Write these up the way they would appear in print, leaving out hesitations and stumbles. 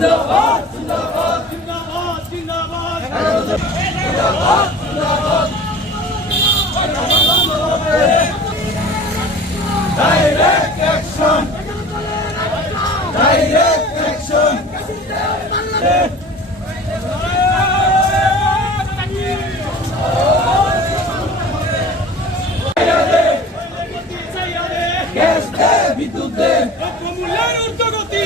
জিন্দাবাদ জিন্দাবাদ জিন্দাবাদ জিন্দাবাদ জিন্দাবাদ জিন্দাবাদ direct action direct action gas দে বিদ্যুৎ দে কমুলার ঊর্ধ্বগতি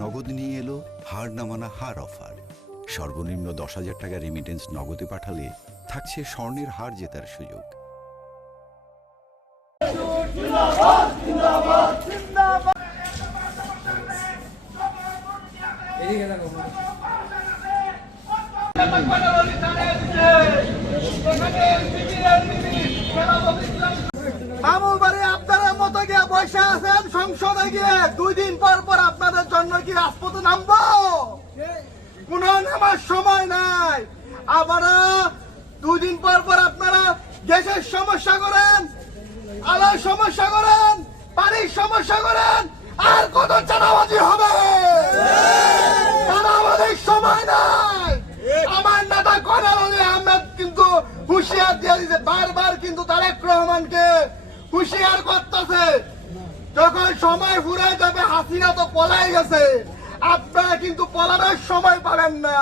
নগদ নিয়ে এলো হার না মানা হার অফার। সর্বনিম্ন 10,000 টাকা রেমিটেন্স নগদে পাঠালে থাকছে স্বর্ণের হার জেতার সুযোগ। মামুর বাড়ি আপনাদের মতো গিয়ে বসে আছেন সংসদে গিয়ে 2 দিন পর পর আপনাদের জন্য কি রাজপথে নামবো? কোন নামার সময় নাই। আবারও 2 দিন পর পর আপনারা গ্যাসের সমস্যা করেন, আলোর সমস্যা করেন, পানির সমস্যা করেন, আর কত চাঁদাবাজি হবে? চাঁদাবাজির সময় নাই। আমার নেতা কর্নেল আলী আহমেদ কিন্তু হুঁশিয়ার দিয়ে দিয়েছে, বারবার কিন্তু তারেক রহমানকে হুঁশিয়ার করতেছে, যখন সময় ফুরাই যাবে, হাসিনা তো পলাই গেছে, আপনারা কিন্তু পলানোর সময় পাবেন না।